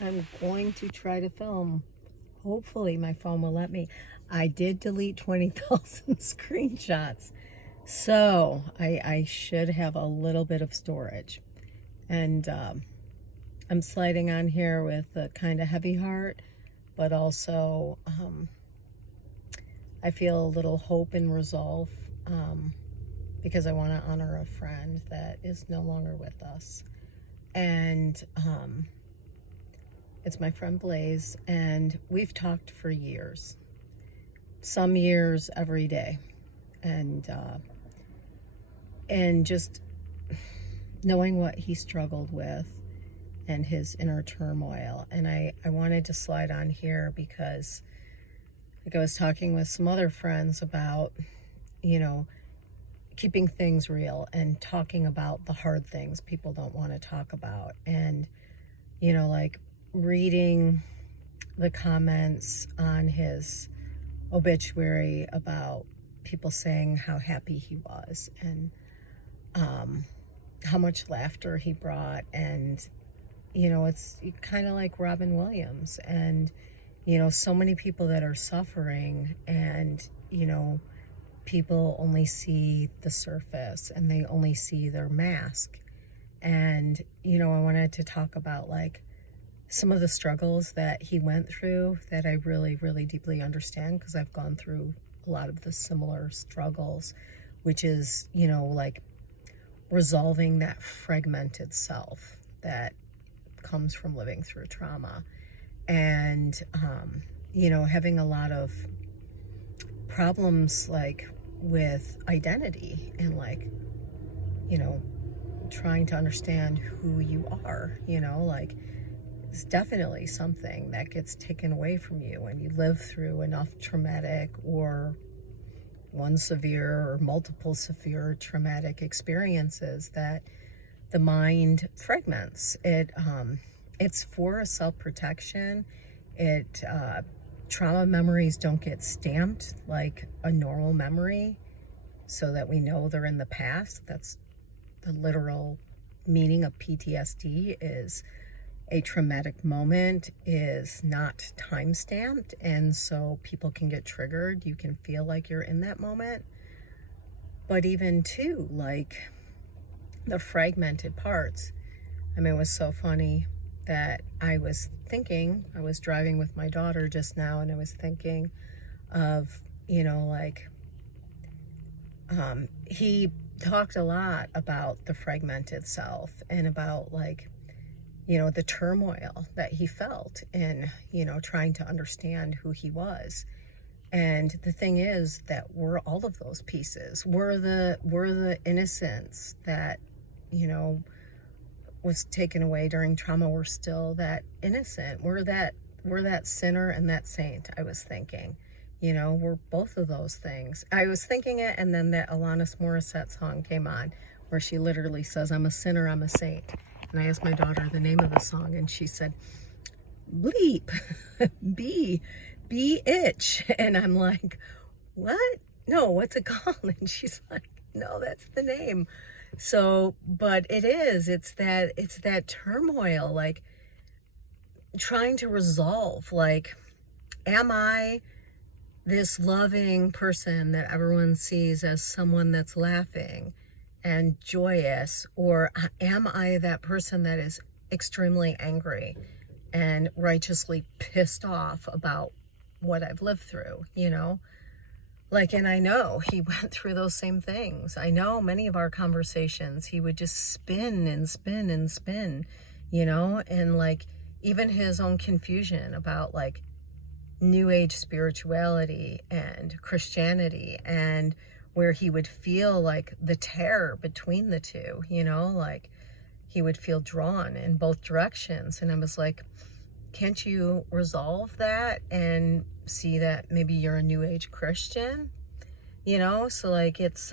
I'm going to try to film. Hopefully my phone will let me. I did delete 20,000 screenshots. So I should have a little bit of storage. And I'm sliding on here with a kind of heavy heart, but also I feel a little hope and resolve because I want to honor a friend that is no longer with us. And it's my friend Blaze, and we've talked for years, some years every day, and just knowing what he struggled with and his inner turmoil. And I wanted to slide on here because, like, I was talking with some other friends about, keeping things real and talking about the hard things people don't want to talk about. And, like reading the comments on his obituary about people saying how happy he was and how much laughter he brought. And, it's kind of like Robin Williams and, so many people that are suffering and, people only see the surface and they only see their mask. And, I wanted to talk about like some of the struggles that he went through that I really, really deeply understand because I've gone through a lot of the similar struggles, which is, like resolving that fragmented self that comes from living through trauma and, having a lot of problems like with identity and like, trying to understand who you are, like it's definitely something that gets taken away from you when you live through enough traumatic or one severe or multiple severe traumatic experiences that the mind fragments. It's for self-protection. Trauma memories don't get stamped like a normal memory so that we know they're in the past. That's the literal meaning of PTSD. Is a traumatic moment is not time stamped, and so people can get triggered. You can feel like you're in that moment, but even too, like the fragmented parts. I mean, it was so funny that I was driving with my daughter just now, and I was thinking of, he talked a lot about the fragmented self and about like, the turmoil that he felt in, trying to understand who he was. And the thing is that we're all of those pieces. We're the innocence that, was taken away during trauma. We're still that innocent. We're that sinner and that saint, I was thinking. We're both of those things. I was thinking it, and then that Alanis Morissette song came on where she literally says, I'm a sinner, I'm a saint. And I asked my daughter the name of the song, and she said, bleep, be itch. And I'm like, what? No, what's it called? And she's like, no, that's the name. So, but it's that turmoil, like trying to resolve, like, am I this loving person that everyone sees as someone that's laughing and joyous, or am I that person that is extremely angry and righteously pissed off about what I've lived through, Like, and I know he went through those same things. I know many of our conversations, he would just spin and spin and spin, and like even his own confusion about like New Age spirituality and Christianity, and where he would feel like the tear between the two, like he would feel drawn in both directions. And I was like, can't you resolve that and see that maybe you're a New Age Christian? So like it's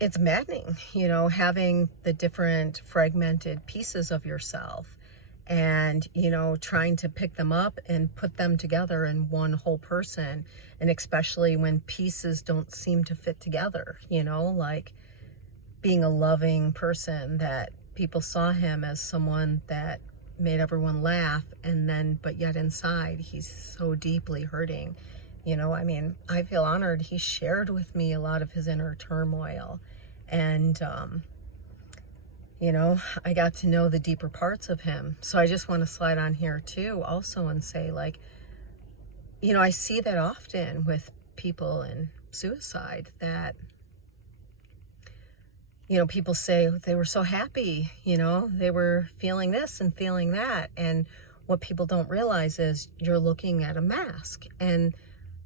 it's maddening, having the different fragmented pieces of yourself and, trying to pick them up and put them together in one whole person. And especially when pieces don't seem to fit together, like being a loving person that people saw him as someone that made everyone laugh, and then, but yet inside, he's so deeply hurting. You know, I mean, I feel honored. He shared with me a lot of his inner turmoil. And, you know, I got to know the deeper parts of him. So I just want to slide on here too, also, and say, like, you know, I see that often with people in suicide, that, you know, people say they were so happy, you know, they were feeling this and feeling that. And what people don't realize is you're looking at a mask. And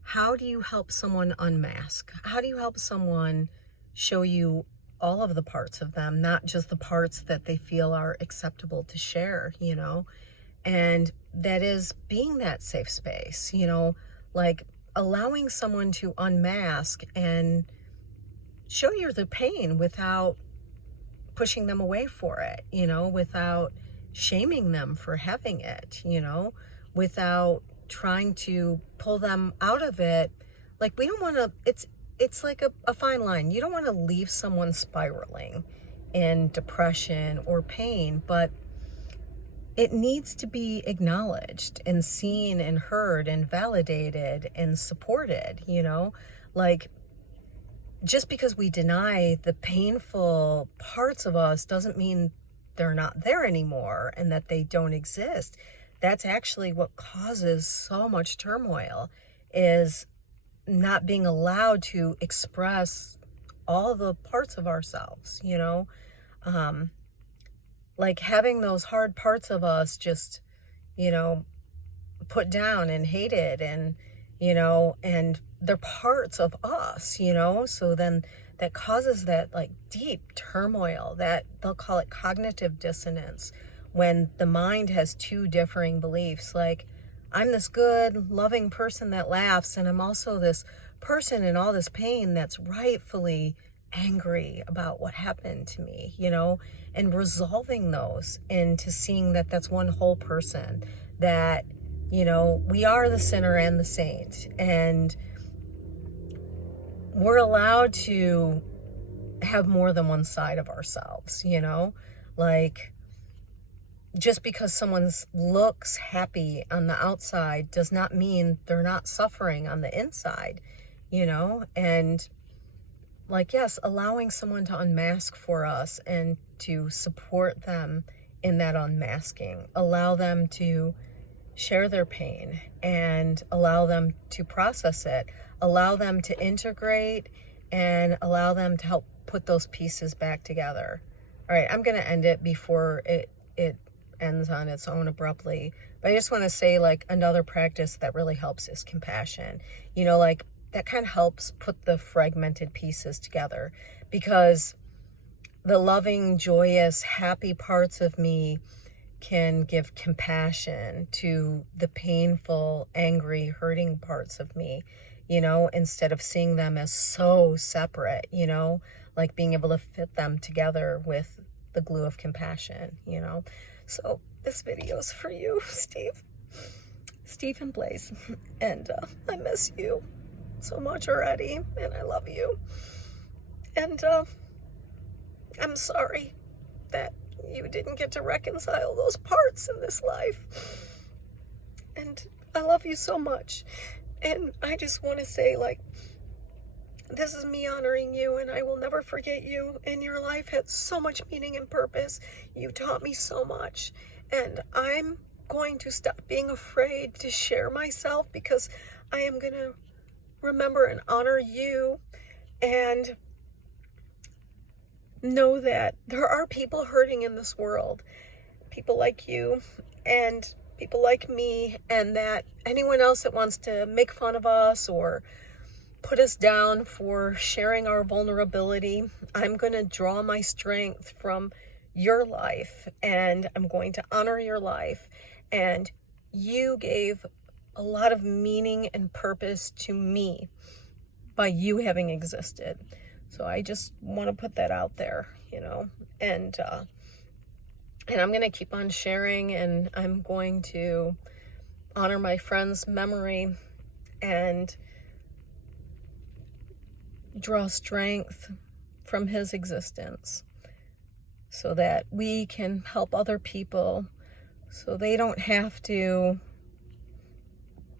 how do you help someone unmask? How do you help someone show you all of the parts of them, not just the parts that they feel are acceptable to share, you know? And that is being that safe space, you know, like allowing someone to unmask and show you the pain without pushing them away for it, you know, without shaming them for having it, you know, without trying to pull them out of it. Like, we don't want to, it's like a fine line. You don't want to leave someone spiraling in depression or pain, but it needs to be acknowledged and seen and heard and validated and supported, you know? Like, just because we deny the painful parts of us doesn't mean they're not there anymore and that they don't exist. That's actually what causes so much turmoil, is not being allowed to express all the parts of ourselves, you know? Like having those hard parts of us just, you know, put down and hated, and, you know, and they're parts of us, you know? So then that causes that like deep turmoil, that they'll call it cognitive dissonance, when the mind has two differing beliefs. Like, I'm this good, loving person that laughs, and I'm also this person in all this pain that's rightfully angry about what happened to me, you know, and resolving those into seeing that that's one whole person, that, you know, we are the sinner and the saint, and we're allowed to have more than one side of ourselves, you know? Like, just because someone looks happy on the outside does not mean they're not suffering on the inside, you know? And like, yes, allowing someone to unmask for us and to support them in that unmasking, allow them to share their pain and allow them to process it, allow them to integrate, and allow them to help put those pieces back together. All right, I'm going to end it before it ends on its own abruptly. But I just want to say, like, another practice that really helps is compassion. You know, like, that kind of helps put the fragmented pieces together, because the loving, joyous, happy parts of me can give compassion to the painful, angry, hurting parts of me, you know, instead of seeing them as so separate, you know, like being able to fit them together with the glue of compassion, you know. So this video's for you, Steve and Blaze, and I miss you so much already, and I love you, and I'm sorry that you didn't get to reconcile those parts in this life, and I love you so much. And I just want to say, like, this is me honoring you, and I will never forget you, and your life had so much meaning and purpose. You taught me so much, and I'm going to stop being afraid to share myself, because I am going to remember and honor you, and know that there are people hurting in this world, people like you and people like me, and that anyone else that wants to make fun of us or put us down for sharing our vulnerability, I'm going to draw my strength from your life, and I'm going to honor your life. And you gave a lot of meaning and purpose to me by you having existed. So I just want to put that out there, you know, and I'm going to keep on sharing, and I'm going to honor my friend's memory and draw strength from his existence. so that we can help other people so they don't have to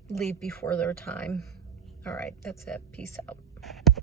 leave before their time. All right, that's it. Peace out.